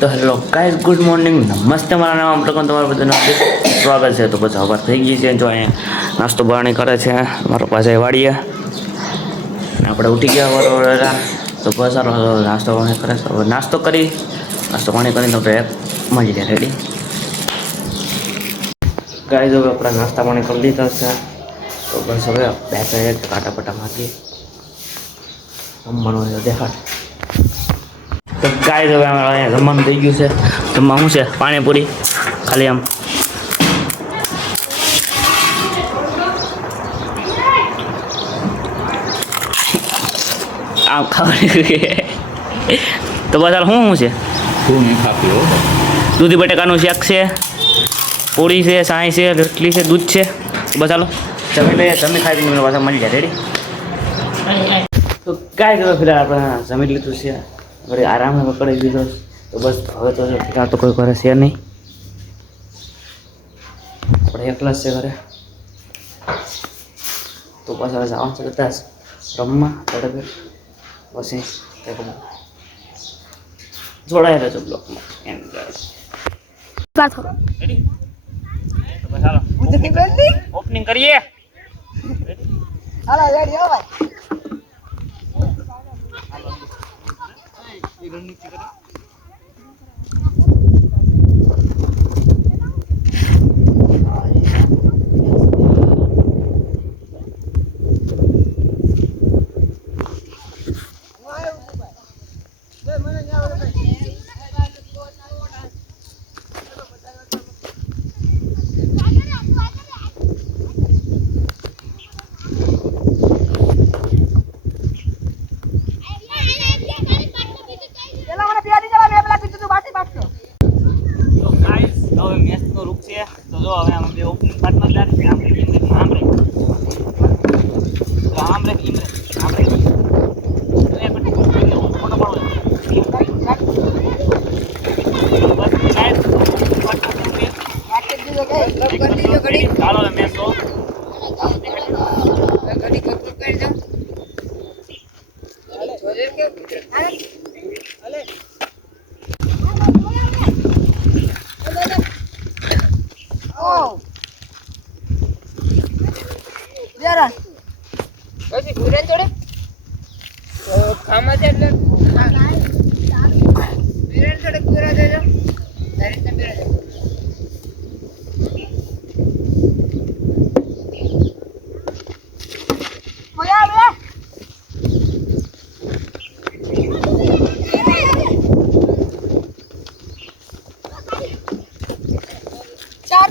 તો hello guys, good morning, નમસ્તે. મારા નામ અમૃતકન, તમારું બધાનું સ્વાગત છે. તો બસ સવાર થઈ ગઈ છે, જો અહીંયા નાસ્તો પાણી કરે છે મારો પાસે વાડીએ. આપણે ઉઠી ગયા વરોડા, તો બસ સારો નાસ્તો પાણી કરે છે. નાસ્તો પાણી કરીને આપણે મળી જાય રેડી. ગાઈસ, હવે આપણે નાસ્તા પાણી કરી લીધા છે, તો બસ હવે બેસે કાંટા પટા મારીએ. જમવાનું દેખાડ. તો ગાઈસ, હવે અમારે અહીંયા જમવાનું થઈ ગયું છે. જમવા શું છે? પાણીપુરી ખાલી આમ આમ ખાવાની. તો બસ હાલ શું છે? દૂધી બટાકાનું શાક છે, પૂરી છે, સાઈ છે, રોટલી છે, દૂધ છે. બસ હાલો જમી લઈએ. જમી ખાઈ પીને પાછા મળી જાય રેડી. તો ગાઈસ, હવે ફિલહાલ આપણે જમી લીધું છે, વળી આરામ પકડી દીધો. તો બસ હવે તો ફિલહાલ તો કોઈ ઘરે છે નહીં, આપણે એકલા જ છે ઘરે. તો પાછા જવાનું છે કદાચ રમવા તડકે. પછી જોડાયેલો છો બ્લોકમાં એમ ઓપનિંગ કરીએ. તો જો હવે આમ બે ઓપનિંગ પાર્ટનર લાગે છે. આમ રે ફોટો પાડો. ચાલો મેચ તો પછી ઘૂરે થોડે ખામાં છે એટલે વિરણ થોડે ઘૂરા દેજો. તારી રીતે બેરા દેજો. મોયા લે ચાર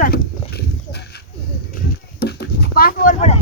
रन 5 ओवर पड़े.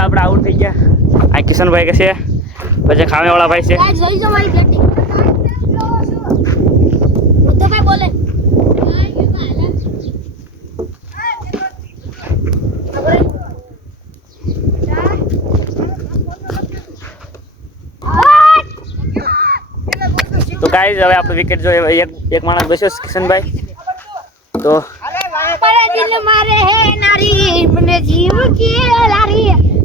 આપણે આઉટ થઈ ગયા. આ કિશનભાઈ કે છે, પછી ખામે વાળા ભાઈ છે. તો ગાઈસ, હવે આપણે વિકેટ જો એક માણસ બેસ્યો કિશનભાઈ. તો મારે હે નારી મને જીવ की लारी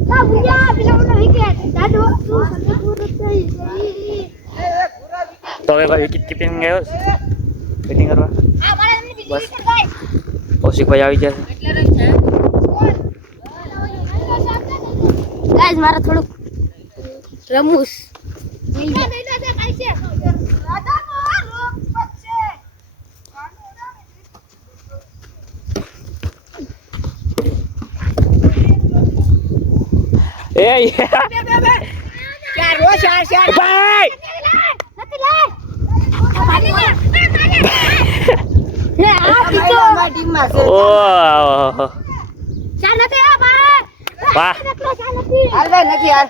का बुझा बिना विकेट दादो तू તો હવે વિકેટ કીપિંગ ગયો બેટિંગ કરવા આ મારે એમની બીજી બસ. વિકેટ ગઈ કૌશિકભાઈ આવી ગયા કેટલા રન છે ગાઈસ મારે થોડુંક રમૂસ નહીં દે કાઈ છે રાધા નો રોક પછે એ ચાર રો ચાર ભાઈ નથી લાય હે આ પીછો ટીમમાં છે ઓ ચાલ નથી આ ભાઈ વાહ ચાલ નથી હાલ ભાઈ નથી હાલ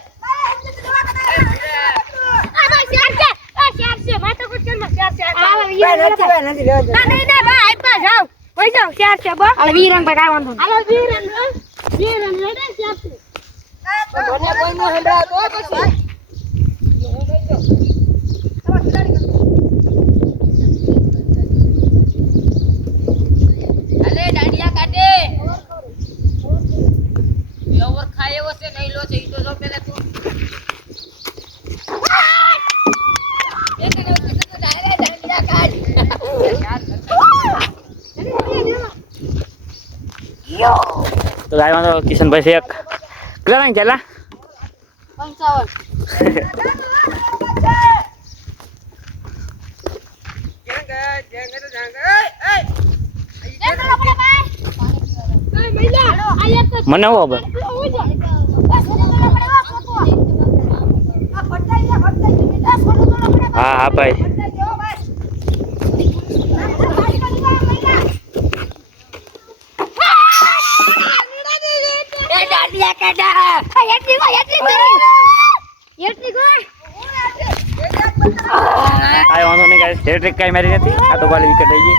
આ શેર છે આ શેર છે માતો કુછ કર શેર છે આ ભાઈ નથી લેવા દે. ના નહીં ના ભાઈ આઈ પા જાવ કોઈ જાવ શેર છે બો હાલ વીરન પર કાવન હાલો વીરન લેડે શેર છે મને કોઈ નો સંભળાતો પછી અલે દાંડિયા કાઢે ઓવર ખાય એવો છે નહીં લો છે ઈ તો જો પેલે તું એક ને વખત તો દાંડિયા કાઢ તો ગાય વાંધો કિશનભાઈ છે એક કેટલા રંગ ચાલા 55 મને હું ખબર હા હા ભાઈ કાંઈ વાંધો નહીં ગાય હેટ્રિક કાંઈ મારી નથી આ તો બાલી વિકેટ થઈ ગઈ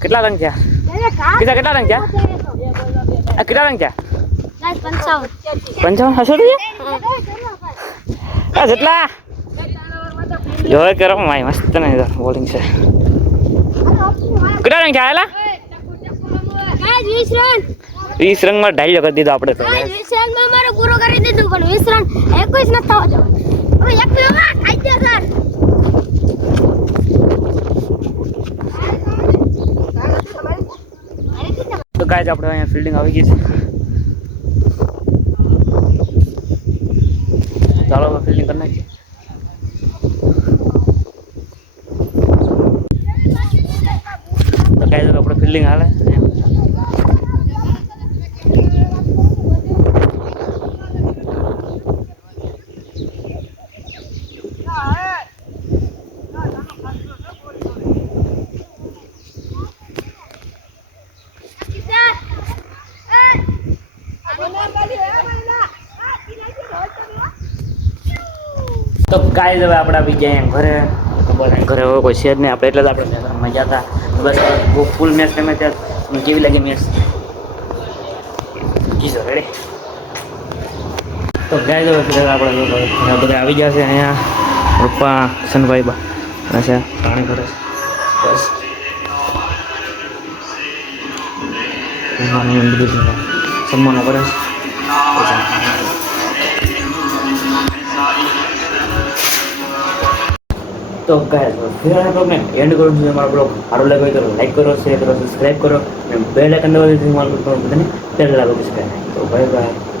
કેટલા રંગ છે કેટલા રંગ છે આ કેટલા રંગ છે 55 હશો આ જેટલા જોવે કરો માય મસ્ત ને બોલિંગ છે કેટલા રંગ છે આયેલા 20 રંગમાં ઢાઈ કરી દીધો આપણે તો મારો પૂરો કરી દીધું પણ 20 રન 21 ન થવા જો હવે એક ખાઈ દે સર તો ગાઈસ આપણે અહીંયા ફિલ્ડિંગ આવી ગઈ છે ચાલો ફિલ્ડિંગ કરી નાખીએ તો ગાઈસ આપણે ફિલ્ડિંગ હાલે તો ગાઈસ હવે આપણે આવી ગયા ઘરે ઘરે હવે કોઈ છે જ નહીં આપણે એટલે જ આપણે મજા હતા બસ બહુ ફૂલ મેચ રમે ત્યાં તમને કેવી લાગી મેચ કીધો રેડી તો ગાઈસ હવે ફિર આપણે બધા આવી ગયા છે અહીંયા પપ્પા કિશનભાઈ બા અને છે પાણી કરે બસ બધું સન્માનો કરે છે તો ગાઈસ ફિર આપણે એન્ડ કરું છું અમારો બ્લોગ સારો લાગ્યો હોય તો લાઈક કરો શેર કરો સબસ્ક્રાઈબ કરો અને બેલ આઇકન દબાવી દીધું મારું બધાને પહેલા લાગુ શકે તો બાય બાય